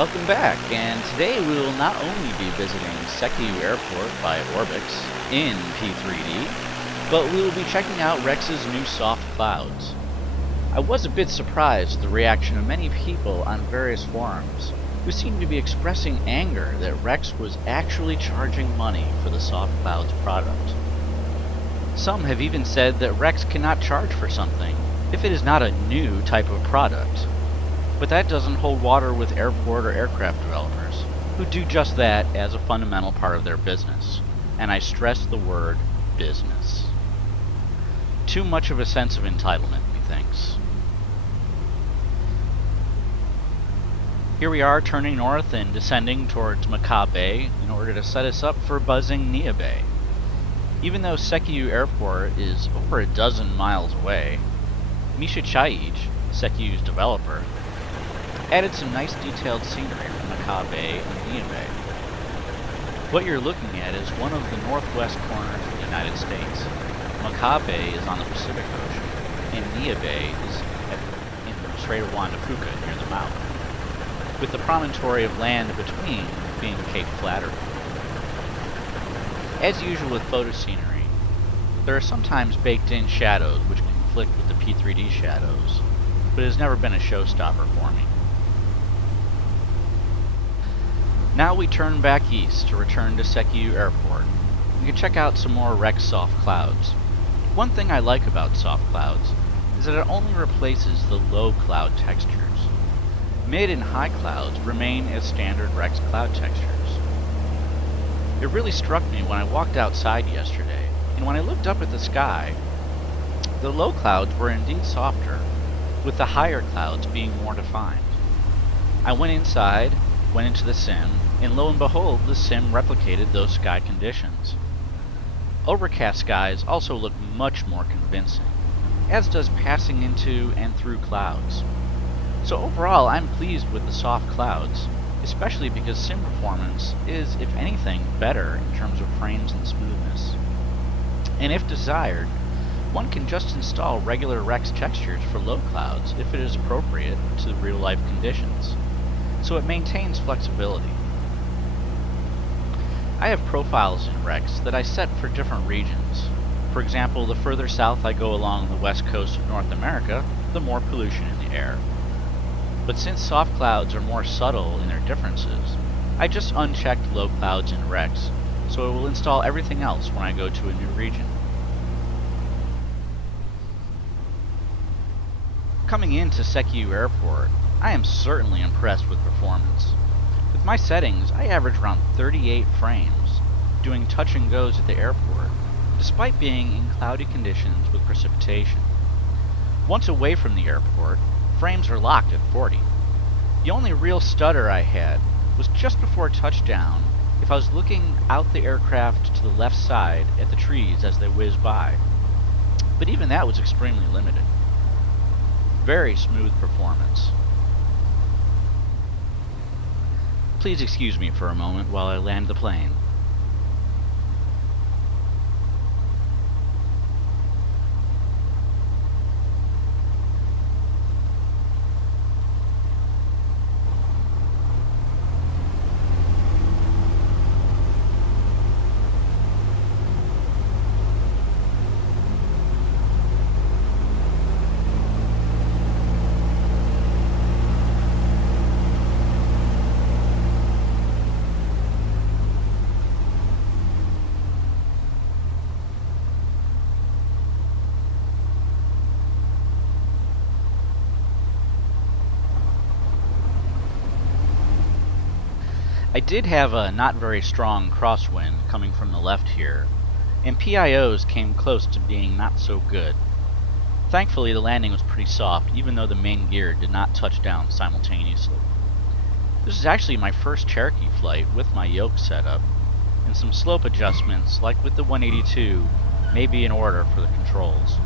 Welcome back, and today we will not only be visiting Sekiu Airport by ORBX in P3D, but we will be checking out Rex's new soft clouds. I was a bit surprised at the reaction of many people on various forums, who seemed to be expressing anger that Rex was actually charging money for the soft clouds product. Some have even said that Rex cannot charge for something if it is not a new type of product. But that doesn't hold water with airport or aircraft developers, who do just that as a fundamental part of their business. And I stress the word business. Too much of a sense of entitlement, methinks. Here we are turning north and descending towards Macau Bay in order to set us up for buzzing Nia Bay. Even though Sekiu Airport is over a dozen miles away, Misha Chaij, Sekiu's developer, added some nice detailed scenery from Macau Bay and Nia Bay. What you're looking at is one of the northwest corners of the United States. Macau Bay is on the Pacific Ocean, and Nia Bay is in the Strait of Juan de Fuca near the mouth, with the promontory of land between being Cape Flattery. As usual with photo scenery, there are sometimes baked-in shadows which conflict with the P3D shadows, but it has never been a showstopper for me. Now we turn back east to return to Sekiu Airport. We can check out some more Rex soft clouds. One thing I like about soft clouds is that it only replaces the low cloud textures. Mid and high clouds remain as standard Rex cloud textures. It really struck me when I walked outside yesterday, and when I looked up at the sky, the low clouds were indeed softer, with the higher clouds being more defined. I went inside, went into the sim, and lo and behold, the sim replicated those sky conditions. Overcast skies also look much more convincing, as does passing into and through clouds. So overall, I'm pleased with the soft clouds, especially because sim performance is, if anything, better in terms of frames and smoothness. And if desired, one can just install regular Rex textures for low clouds if it is appropriate to real-life conditions, so it maintains flexibility. I have profiles in Rex that I set for different regions. For example, the further south I go along the west coast of North America, the more pollution in the air. But since soft clouds are more subtle in their differences, I just unchecked low clouds in Rex, so it will install everything else when I go to a new region. Coming into Sekiu Airport, I am certainly impressed with performance. With my settings, I average around 38 frames, doing touch and goes at the airport, despite being in cloudy conditions with precipitation. Once away from the airport, frames are locked at 40. The only real stutter I had was just before touchdown if I was looking out the aircraft to the left side at the trees as they whiz by. But even that was extremely limited. Very smooth performance. Please excuse me for a moment while I land the plane. I did have a not very strong crosswind coming from the left here, and PIOs came close to being not so good. Thankfully, the landing was pretty soft, even though the main gear did not touch down simultaneously. This is actually my first Cherokee flight with my yoke setup, and some slope adjustments, like with the 182, may be in order for the controls.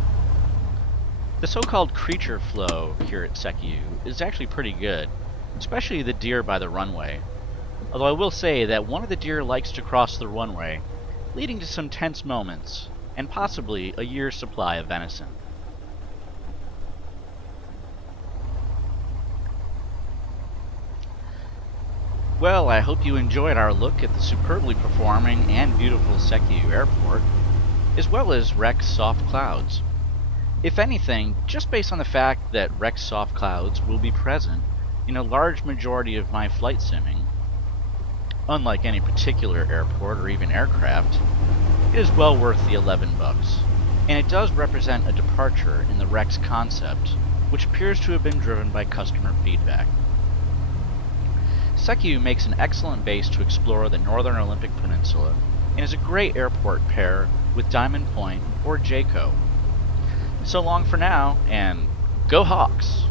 The so-called creature flow here at Sekiu is actually pretty good, especially the deer by the runway. Although I will say that one of the deer likes to cross the runway, leading to some tense moments, and possibly a year's supply of venison. Well, I hope you enjoyed our look at the superbly performing and beautiful Sekiu Airport, as well as Rex Soft Clouds. If anything, just based on the fact that Rex Soft Clouds will be present in a large majority of my flight simming, unlike any particular airport or even aircraft, it is well worth the $11, and it does represent a departure in the Rex concept, which appears to have been driven by customer feedback. Sekiu makes an excellent base to explore the Northern Olympic Peninsula, and is a great airport pair with Diamond Point or JCO. So long for now, and go Hawks!